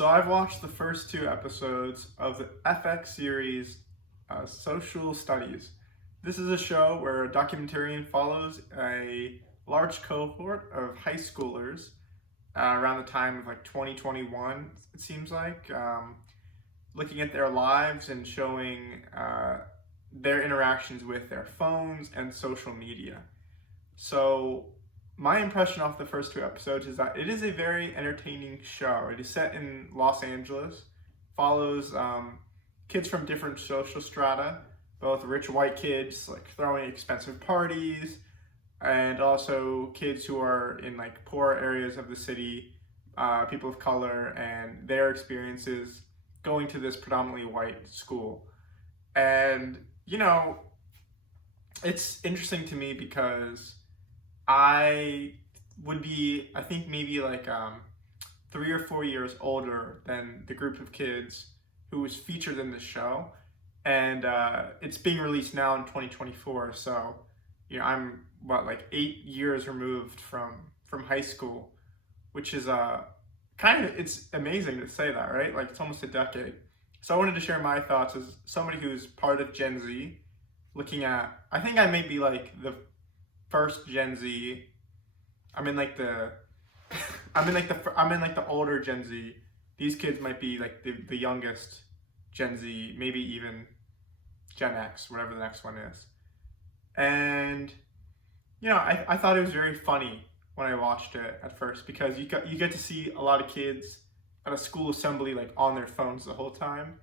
So I've watched the first two episodes of the FX series Social Studies. This is a show where a documentarian follows a large cohort of high schoolers around the time of like 2021, it seems like, looking at their lives and showing their interactions with their phones and social media. So my impression off the first two episodes is that it is a very entertaining show. It is set in Los Angeles, follows kids from different social strata, both rich white kids like throwing expensive parties, and also kids who are in like poor areas of the city, people of color, and their experiences going to this predominantly white school. And it's interesting to me because I would be, I think maybe like 3 or 4 years older than the group of kids who was featured in the show, and it's being released now in 2024. So, I'm what, like 8 years removed from high school, which is kind of, it's amazing to say that, right? Like it's almost a decade. So I wanted to share my thoughts as somebody who's part of Gen Z, looking at, I think I may be like the first Gen Z. I'm in like the I'm in like the older Gen Z. These kids might be like the youngest Gen Z, maybe even Gen X, whatever the next one is. And I thought it was very funny when I watched it at first because you get to see a lot of kids at a school assembly like on their phones the whole time,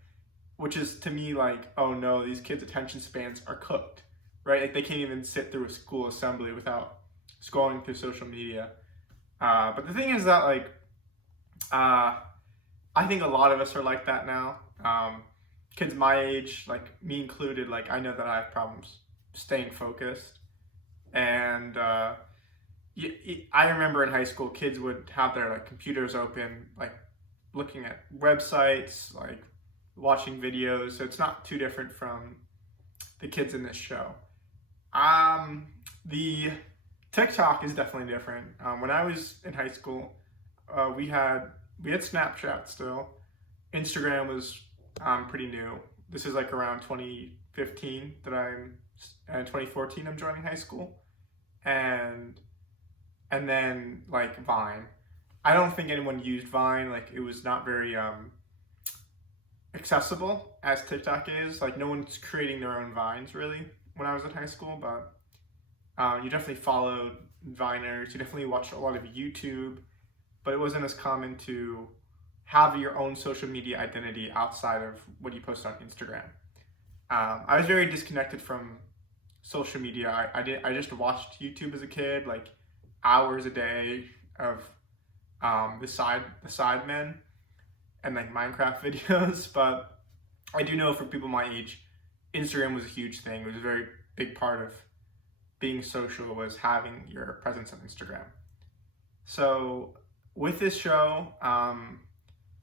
which is to me like, oh no, these kids' attention spans are cooked, right? Like they can't even sit through a school assembly without scrolling through social media. But the thing is that like, I think a lot of us are like that now. Kids my age, like me included, like I know that I have problems staying focused. And I remember in high school, kids would have their like computers open, like looking at websites, like watching videos. So it's not too different from the kids in this show. The TikTok is definitely different. When I was in high school, we had Snapchat still. Instagram was pretty new. This is like around 2015 that 2014 I'm joining high school, and then like Vine. I don't think anyone used Vine. Like it was not very accessible as TikTok is. Like no one's creating their own Vines really when I was in high school, but you definitely followed Viners. You definitely watched a lot of YouTube, but it wasn't as common to have your own social media identity outside of what you post on Instagram. I was very disconnected from social media. I just watched YouTube as a kid, like hours a day of the side men and like Minecraft videos. But I do know for people my age, Instagram was a huge thing. It was a very big part of being social, was having your presence on Instagram. So with this show,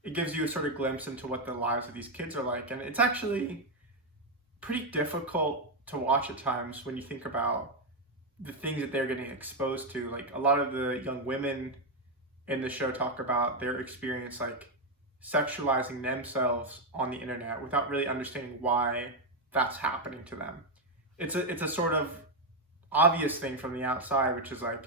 it gives you a sort of glimpse into what the lives of these kids are like, and it's actually pretty difficult to watch at times when you think about the things that they're getting exposed to. Like a lot of the young women in the show talk about their experience like sexualizing themselves on the internet without really understanding why that's happening to them. It's a sort of obvious thing from the outside, which is like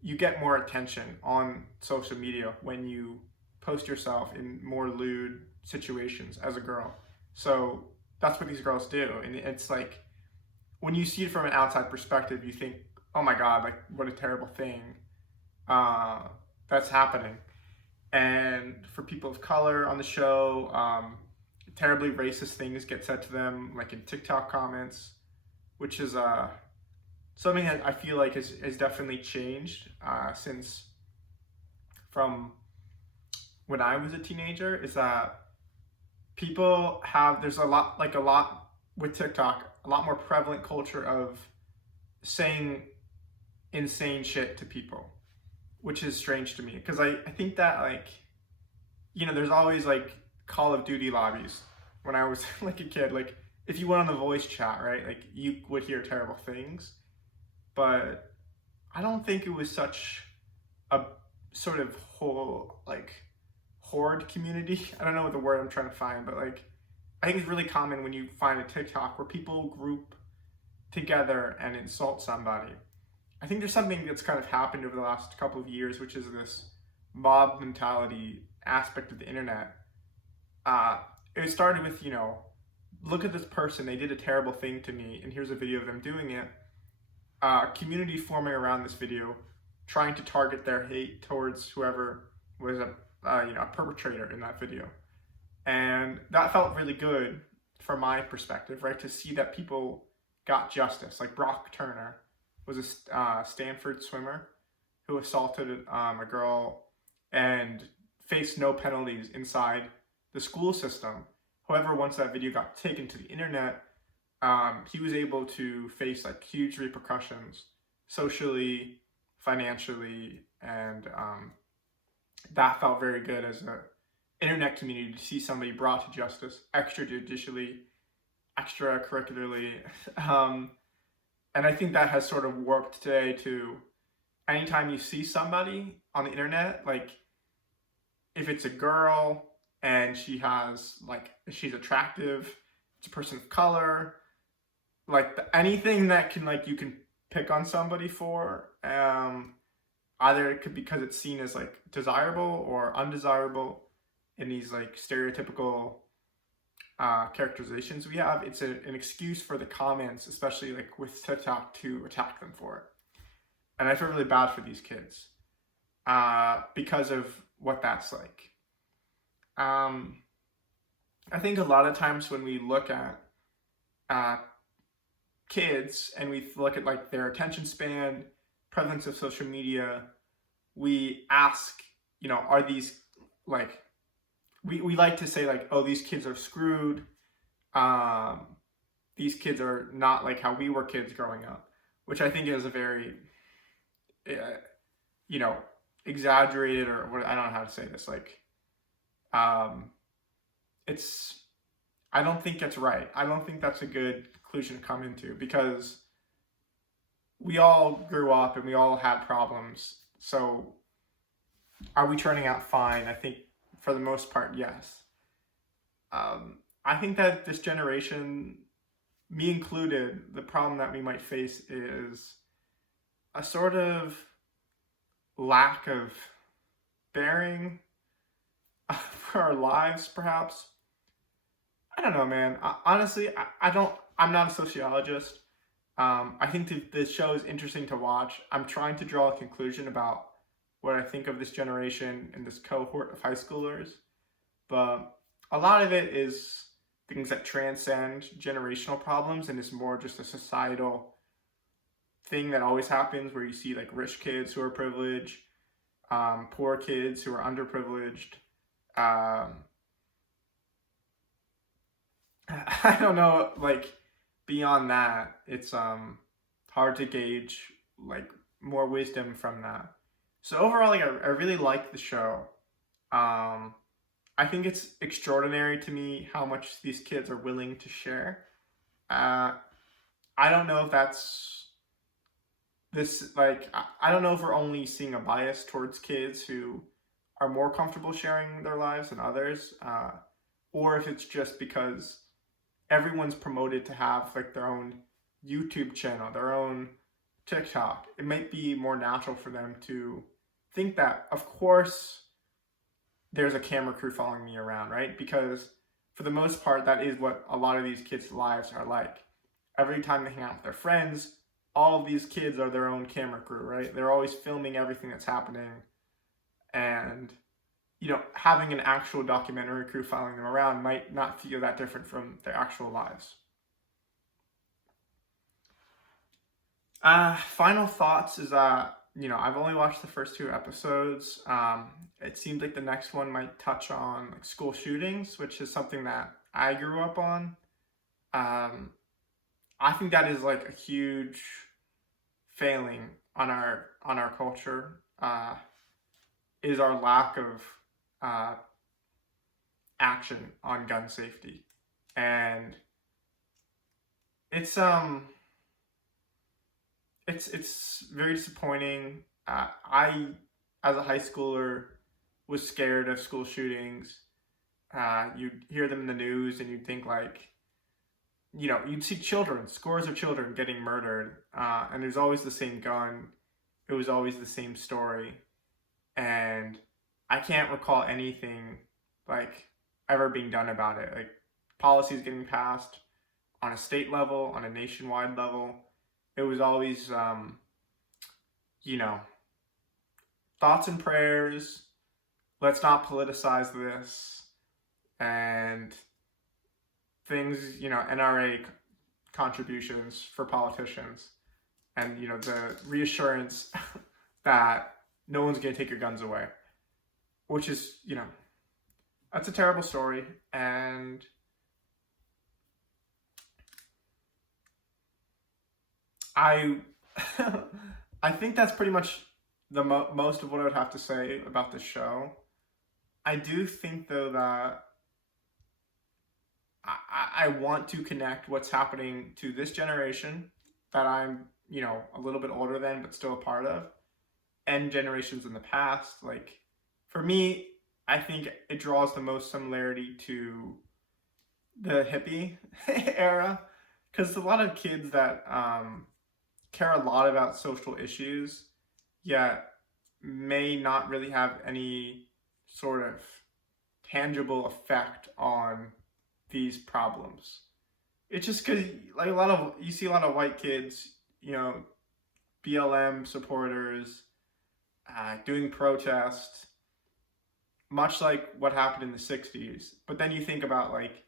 you get more attention on social media when you post yourself in more lewd situations as a girl. So that's what these girls do. And it's like, when you see it from an outside perspective, you think, oh my God, like what a terrible thing that's happening. And for people of color on the show, terribly racist things get said to them, like in TikTok comments, which is something that I feel like has definitely changed since from when I was a teenager. Is that there's a lot with TikTok, a lot more prevalent culture of saying insane shit to people, which is strange to me because I think that like, there's always like Call of Duty lobbies when I was like a kid. Like if you went on the voice chat, right, like you would hear terrible things, but I don't think it was such a sort of horde community. I don't know what the word I'm trying to find, but like I think it's really common when you find a TikTok where people group together and insult somebody. I think there's something that's kind of happened over the last couple of years, which is this mob mentality aspect of the internet. Uh, it started with, look at this person, they did a terrible thing to me, and here's a video of them doing it. Community forming around this video, trying to target their hate towards whoever was a perpetrator in that video. And that felt really good from my perspective, right? To see that people got justice. Like Brock Turner was a Stanford swimmer who assaulted a girl and faced no penalties inside the school system. However, once that video got taken to the internet, he was able to face like huge repercussions socially, financially, and that felt very good as an internet community to see somebody brought to justice extrajudicially, extracurricularly. And I think that has sort of warped today to anytime you see somebody on the internet, like if it's a girl and she's attractive, it's a person of color, like anything that can you can pick on somebody for, either it could because it's seen as like desirable or undesirable in these like stereotypical characterizations we have. It's an excuse for the comments, especially like with TikTok, to attack them for it. And I feel really bad for these kids because of what that's like. I think a lot of times when we look at kids and we look at like their attention span, prevalence of social media, we ask, are these like, we like to say like, oh, these kids are screwed. These kids are not like how we were kids growing up, which I think is a very, exaggerated, or what, I don't know how to say this. Like, I don't think it's right. I don't think that's a good conclusion to come into, because we all grew up and we all had problems. So are we turning out fine? I think for the most part, yes. I think that this generation, me included, the problem that we might face is a sort of lack of bearing for our lives, perhaps. I don't know, man. Honestly, I'm not a sociologist. I think the show is interesting to watch. I'm trying to draw a conclusion about what I think of this generation and this cohort of high schoolers. But a lot of it is things that transcend generational problems and is more just a societal thing that always happens, where you see like rich kids who are privileged, poor kids who are underprivileged. I don't know, like beyond that, it's hard to gauge like more wisdom from that. So overall, like I really like the show. I think it's extraordinary to me how much these kids are willing to share. I don't know if that's this, like, I don't know if we're only seeing a bias towards kids who are more comfortable sharing their lives than others, or if it's just because everyone's promoted to have like their own YouTube channel, their own TikTok. It might be more natural for them to think that, of course, there's a camera crew following me around, right? Because for the most part, that is what a lot of these kids' lives are like. Every time they hang out with their friends, all of these kids are their own camera crew, right? They're always filming everything that's happening. And, having an actual documentary crew following them around might not feel that different from their actual lives. Final thoughts is that, I've only watched the first 2 episodes. It seems like the next one might touch on like school shootings, which is something that I grew up on. I think that is like a huge failing on our culture, is our lack of action on gun safety. And it's very disappointing. I, as a high schooler, was scared of school shootings. You'd hear them in the news and you'd think like, you'd see children, scores of children getting murdered, and there's always the same gun. It was always the same story. And I can't recall anything like ever being done about it. Like policies getting passed on a state level, on a nationwide level. It was always, thoughts and prayers. Let's not politicize this. And things, NRA contributions for politicians. And, the reassurance that no one's going to take your guns away. Which is, that's a terrible story. And I think that's pretty much the most of what I would have to say about this show. I do think, though, that I want to connect what's happening to this generation that I'm, a little bit older than, but still a part of, and generations in the past. Like, for me, I think it draws the most similarity to the hippie era, because a lot of kids that care a lot about social issues, yet may not really have any sort of tangible effect on these problems. It's just because like you see a lot of white kids, BLM supporters, doing protests, much like what happened in the 60s. But then you think about like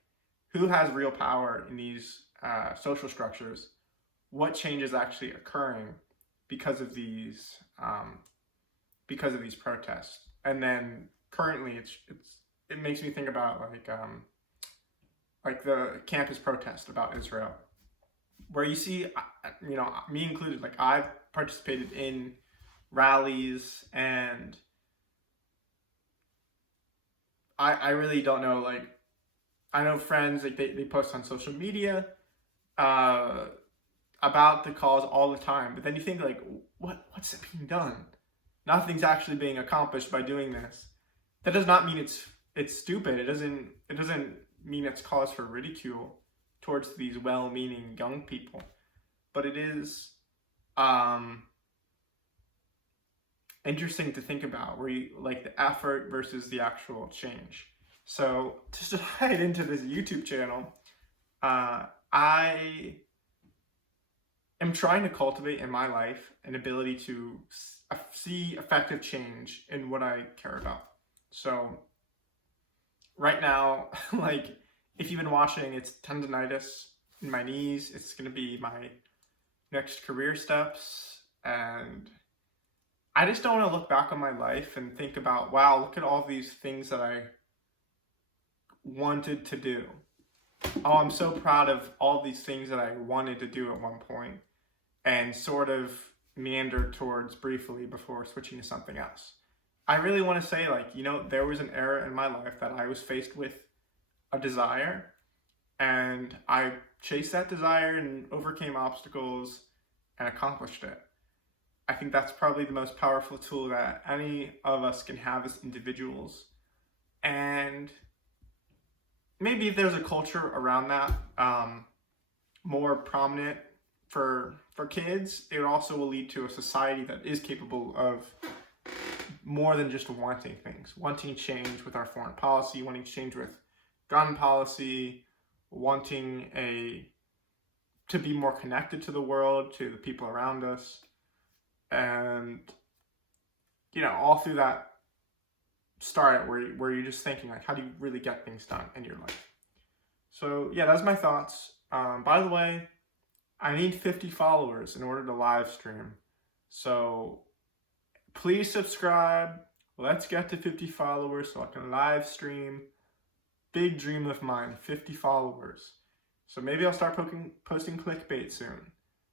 who has real power in these social structures, what change is actually occurring because of these protests. And then currently it makes me think about like the campus protest about Israel, where you see, me included, like I've participated in rallies, and I really don't know, like I know friends, like they post on social media about the cause all the time, but then you think like, what's being done? Nothing's actually being accomplished by doing this. That does not mean it's stupid. It doesn't mean it's cause for ridicule towards these well-meaning young people, but it is interesting to think about, where you like the effort versus the actual change. So to slide into this YouTube channel, I am trying to cultivate in my life an ability to see effective change in what I care about. So right now, like if you've been watching, it's tendonitis in my knees. It's going to be my next career steps. And I just don't want to look back on my life and think about, wow, look at all these things that I wanted to do. Oh, I'm so proud of all these things that I wanted to do at one point, and sort of meandered towards briefly before switching to something else. I really want to say, like, there was an era in my life that I was faced with a desire, and I chased that desire and overcame obstacles and accomplished it. I think that's probably the most powerful tool that any of us can have as individuals. And maybe if there's a culture around that, more prominent for kids, it also will lead to a society that is capable of more than just wanting things, wanting change with our foreign policy, wanting change with gun policy, wanting to be more connected to the world, to the people around us. And, all through that start where you're just thinking, like, how do you really get things done in your life? So, yeah, that's my thoughts. By the way, I need 50 followers in order to live stream. So, please subscribe. Let's get to 50 followers so I can live stream. Big dream of mine, 50 followers. So maybe I'll start posting clickbait soon.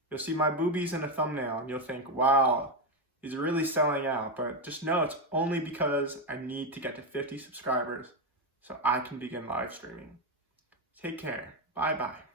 You'll see my boobies in a thumbnail and you'll think, wow, he's really selling out. But just know it's only because I need to get to 50 subscribers so I can begin live streaming. Take care. Bye-bye.